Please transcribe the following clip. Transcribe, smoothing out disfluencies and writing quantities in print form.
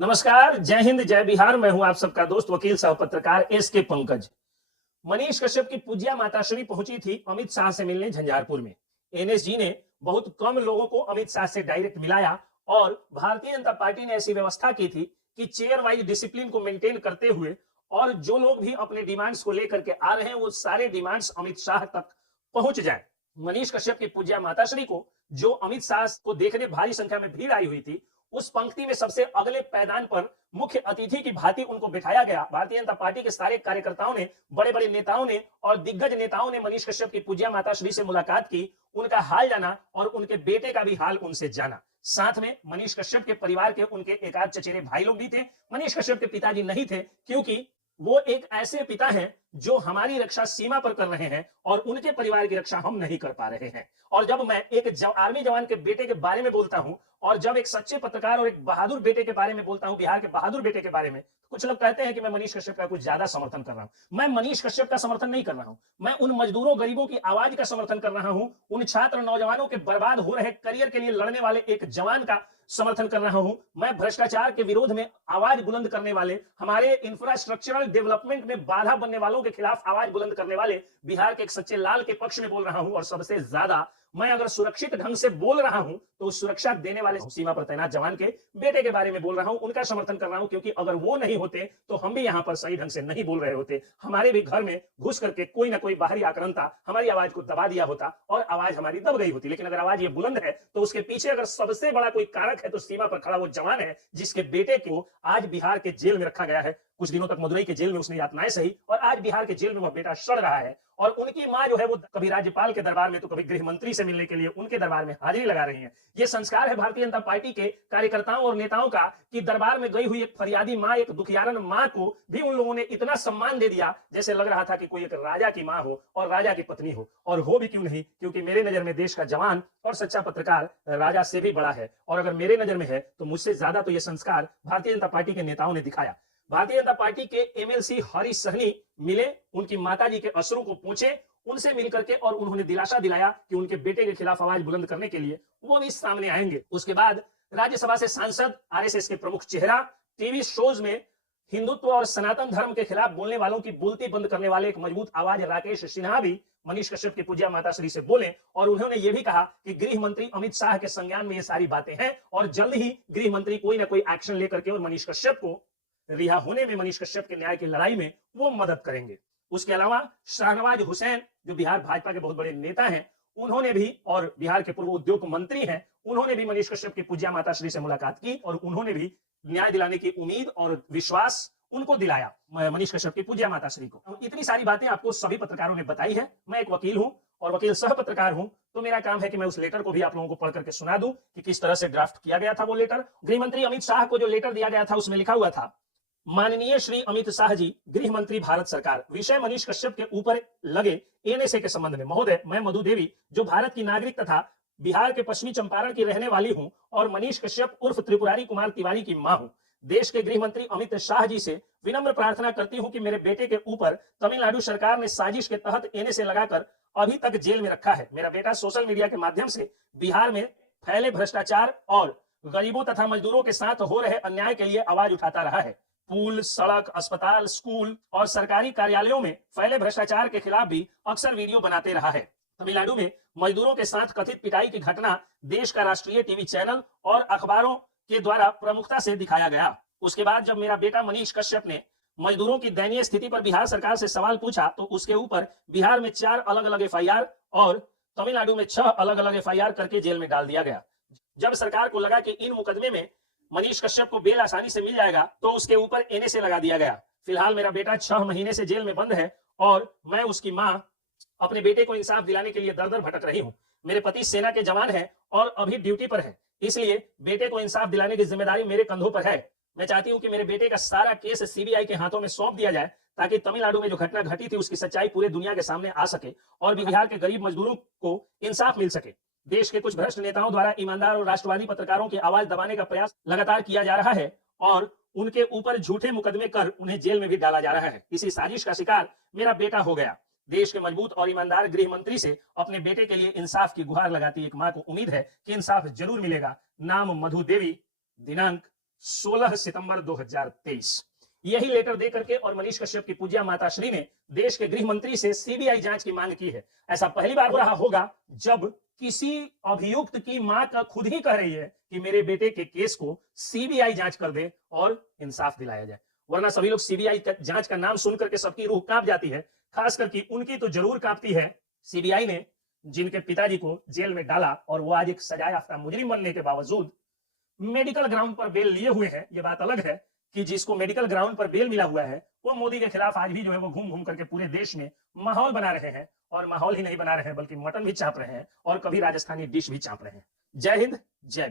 नमस्कार, जय हिंद, जय बिहार। मैं हूं आप सबका दोस्त वकील सह पत्रकार एसके पंकज। मनीष कश्यप की पूज्या माताश्री पहुंची थी अमित शाह से मिलने झंझारपुर में। एनएस जी ने बहुत कम लोगों को अमित शाह से डायरेक्ट मिलाया और भारतीय जनता पार्टी ने ऐसी व्यवस्था की थी कि चेयर वाइज डिसिप्लिन को मेंटेन करते हुए और जो लोग भी अपने डिमांड्स को लेकर के आ रहे हैं वो सारे डिमांड्स अमित शाह तक पहुंच जाए। मनीष कश्यप की पूज्या माताश्री को जो अमित शाह को देखने भारी संख्या में भीड़ आई हुई थी, उस पंक्ति में सबसे अगले पैदान पर मुख्य अतिथि की भांति उनको बिठाया गया। भारतीय जनता पार्टी के सारे कार्यकर्ताओं ने, बड़े बड़े नेताओं ने और दिग्गज नेताओं ने मनीष कश्यप की पूज्या माताश्री से मुलाकात की, उनका हाल जाना और उनके बेटे का भी हाल उनसे जाना। साथ में मनीष कश्यप के परिवार के उनके एक आध चचेरे भाई लोग भी थे। मनीष कश्यप के पिताजी नहीं थे क्योंकि वो एक ऐसे पिता हैं जो हमारी रक्षा सीमा पर कर रहे हैं और उनके परिवार की रक्षा हम नहीं कर पा रहे हैं। और जब मैं एक आर्मी जवान के बेटे के बारे में बोलता हूं और जब एक सच्चे पत्रकार और एक बहादुर बेटे के बारे में बोलता हूं, बिहार के बहादुर बेटे के बारे में, कुछ लोग कहते हैं कि मैं मनीष कश्यप का कुछ ज्यादा समर्थन कर रहा हूं। मैं मनीष कश्यप का समर्थन नहीं कर रहा हूं, मैं उन मजदूरों गरीबों की आवाज का समर्थन कर रहा हूं, उन छात्र नौजवानों के बर्बाद हो रहे करियर के लिए लड़ने वाले एक जवान का समर्थन कर रहा हूं। मैं भ्रष्टाचार के विरोध में आवाज बुलंद करने वाले, हमारे इंफ्रास्ट्रक्चरल डेवलपमेंट में बाधा बनने वालों के खिलाफ आवाज बुलंद करने वाले बिहार के एक सच्चे लाल के पक्ष में बोल रहा हूं। और सबसे ज्यादा मैं अगर सुरक्षित ढंग से बोल रहा हूं तो सुरक्षा देने वाले सीमा पर तैनात जवान के बेटे के बारे में बोल रहा हूं, उनका समर्थन कर रहा हूं, क्योंकि अगर वो नहीं होते तो हम भी यहां पर सही ढंग से नहीं बोल रहे होते। हमारे भी घर में घुस करके कोई ना कोई बाहरी आक्रांता हमारी आवाज को दबा दिया होता और आवाज हमारी दब गई होती। लेकिन अगर आवाज ये बुलंद है तो उसके पीछे अगर सबसे बड़ा कोई कारक है तो सीमा पर खड़ा वो जवान है जिसके बेटे को आज बिहार के जेल में रखा गया है। कुछ दिनों तक मदुरई के जेल में उसने यातनाएं सही और आज बिहार के जेल में वह बेटा सड़ रहा है। और उनकी मां जो है वो कभी राज्यपाल के दरबार में तो कभी गृह मंत्री से मिलने के लिए उनके दरबार में हाजिरी लगा रही है। ये संस्कार है भारतीय जनता पार्टी के कार्यकर्ताओं और नेताओं का कि दरबार में गई हुई एक फरियादी मां, एक दुखियारन मां को भी उन लोगों ने इतना सम्मान दे दिया जैसे लग रहा था कि कोई एक राजा की मां हो और राजा की पत्नी हो। और हो भी क्यों नहीं, क्योंकि मेरे नजर में देश का जवान और सच्चा पत्रकार राजा से भी बड़ा है। और अगर मेरे नजर में है तो मुझसे ज्यादा तो यह संस्कार भारतीय जनता पार्टी के नेताओं ने दिखाया। भारतीय जनता पार्टी के एमएलसी हरी सहनी मिले, उनकी माताजी के अश्रु को पूछे, उनसे मिलकर के और उन्होंने दिलासा दिलाया कि उनके बेटे के खिलाफ आवाज बुलंद करने के लिए वो भी सामने आएंगे। उसके बाद राज्यसभा से सांसद, आरएसएस के प्रमुख चेहरा, टीवी शोज में हिंदुत्व और सनातन धर्म के खिलाफ बोलने वालों की बोलती बंद करने वाले एक मजबूत आवाज राकेश सिन्हा भी मनीष कश्यप की पूज्या माताश्री से बोले और उन्होंने ये भी कहा कि गृह मंत्री अमित शाह के संज्ञान में ये सारी बातें हैं और जल्द ही गृह मंत्री कोई ना कोई एक्शन लेकर के और मनीष कश्यप को रिहा होने में, मनीष कश्यप के न्याय की लड़ाई में वो मदद करेंगे। उसके अलावा शाहनवाज हुसैन जो बिहार भाजपा के बहुत बड़े नेता हैं, उन्होंने भी, और बिहार के पूर्व उद्योग मंत्री हैं, उन्होंने भी मनीष कश्यप की पूज्या माताश्री से मुलाकात की और उन्होंने भी न्याय दिलाने की उम्मीद और विश्वास उनको दिलाया मनीष कश्यप की पूज्या माताश्री को। इतनी सारी बातें आपको सभी पत्रकारों ने बताई है। मैं एक वकील हूं और वकील सह पत्रकार हूं, तो मेरा काम है कि मैं उस लेटर को भी आप लोगों को पढ़ करके सुना दूं कि किस तरह से ड्राफ्ट किया गया था वो लेटर। गृह मंत्री अमित शाह को जो लेटर दिया गया था उसमें लिखा हुआ था, माननीय श्री अमित शाह जी, गृह मंत्री भारत सरकार, विषय मनीष कश्यप के ऊपर लगे एनएसए के संबंध में। महोदय, मैं मधु देवी जो भारत की नागरिक तथा बिहार के पश्चिमी चंपारण की रहने वाली हूं और मनीष कश्यप उर्फ त्रिपुरारी कुमार तिवारी की मां हूं, देश के गृह मंत्री अमित शाह जी से विनम्र प्रार्थना करती हूं कि मेरे बेटे के ऊपर तमिलनाडु सरकार ने साजिश के तहत एनएसए लगाकर अभी तक जेल में रखा है। मेरा बेटा सोशल मीडिया के माध्यम से बिहार में फैले भ्रष्टाचार और गरीबों तथा मजदूरों के साथ हो रहे अन्याय के लिए आवाज उठाता रहा है। पुल, सड़क, अस्पताल, स्कूल और सरकारी कार्यालयों में फैले भ्रष्टाचार के खिलाफ भी अक्सर वीडियो बनाते रहा है। तमिलनाडु में मजदूरों के साथ कथित पिटाई की घटना देश का राष्ट्रीय टीवी चैनल और अखबारों के द्वारा प्रमुखता से दिखाया गया। उसके बाद जब मेरा बेटा मनीष कश्यप ने मजदूरों की दयनीय स्थिति पर बिहार सरकार से सवाल पूछा तो उसके ऊपर बिहार में 4 अलग अलग एफआईआर और तमिलनाडु में 6 अलग अलग एफआईआर करके जेल में डाल दिया गया। जब सरकार को लगा कि इन मुकदमे में मनीष कश्यप को बेल आसानी से मिल जाएगा तो उसके ऊपर एनएसए लगा दिया गया। फिलहाल मेरा बेटा 6 महीने से जेल में बंद है और मैं उसकी मां अपने बेटे को इंसाफ दिलाने के लिए दर दर भटक रही हूं। मेरे पति सेना के जवान हैं और अभी ड्यूटी पर है, इसलिए बेटे को इंसाफ दिलाने की जिम्मेदारी मेरे कंधों पर है। मैं चाहती हूं कि मेरे बेटे का सारा केस सीबीआई के हाथों में सौंप दिया जाए ताकि तमिलनाडु में जो घटना घटी थी उसकी सच्चाई पूरे दुनिया के सामने आ सके और बिहार के गरीब मजदूरों को इंसाफ मिल सके। देश के कुछ भ्रष्ट नेताओं द्वारा ईमानदार और राष्ट्रवादी पत्रकारों की आवाज दबाने का प्रयास लगातार किया जा रहा है और उनके ऊपर झूठे मुकदमे कर उन्हें जेल में भी डाला जा रहा है। इसी साजिश का शिकार मेरा बेटा हो गया। देश के मजबूत और ईमानदार गृह मंत्री से अपने बेटे के लिए इंसाफ की गुहार लगाती एक मां को उम्मीद है कि इंसाफ जरूर मिलेगा। नाम मधु देवी, दिनांक 16 सितंबर 2023। यही लेटर दे करके और मनीष कश्यप की पूज्या माताश्री ने देश के गृह मंत्री से सीबीआई जांच की मांग की है। ऐसा पहली बार हो रहा होगा जब किसी अभियुक्त की मां का खुद ही कह रही है कि मेरे बेटे के केस को सीबीआई जांच कर दे और इंसाफ दिलाया जाए। वरना सभी लोग सीबीआई जांच का नाम सुनकर के सबकी रूह कांप जाती है, खास करके उनकी तो जरूर कांपती है। सीबीआई ने जिनके पिताजी को जेल में डाला और वो आज एक सजा याफ्ता मुजरिम बनने के बावजूद मेडिकल ग्राउंड पर बेल लिए हुए हैं। ये बात अलग है कि जिसको मेडिकल ग्राउंड पर बेल मिला हुआ है वो मोदी के खिलाफ आज भी जो है वो घूम घूम करके पूरे देश में माहौल बना रहे हैं, और माहौल ही नहीं बना रहे हैं बल्कि मटन भी चाप रहे हैं और कभी राजस्थानी डिश भी चाप रहे हैं। जय हिंद, जय